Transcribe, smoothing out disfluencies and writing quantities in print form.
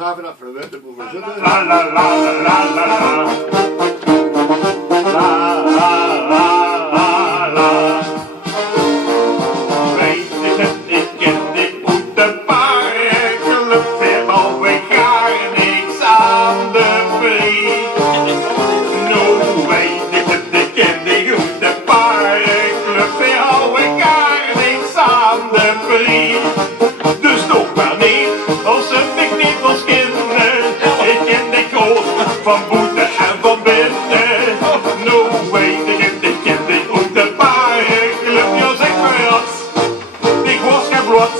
schaven af voor de wet, moeten we zitten. La la la la la la la. La la la la la. Weet ik het, ik ken dit moet de paardenclub weer al we gaan niks aan de vriend. Nou weet ik het, ik ken dit moet de paardenclub weer al we gaan niks aan de vriend. Dus nog maar niet, als ze ik niet als kinderen. Ik ken de kroon van Boete en van Binnen. Nou weet ik het, ik ken de Boete paardenclub. Ja zeg maar wat, ik was geen blad.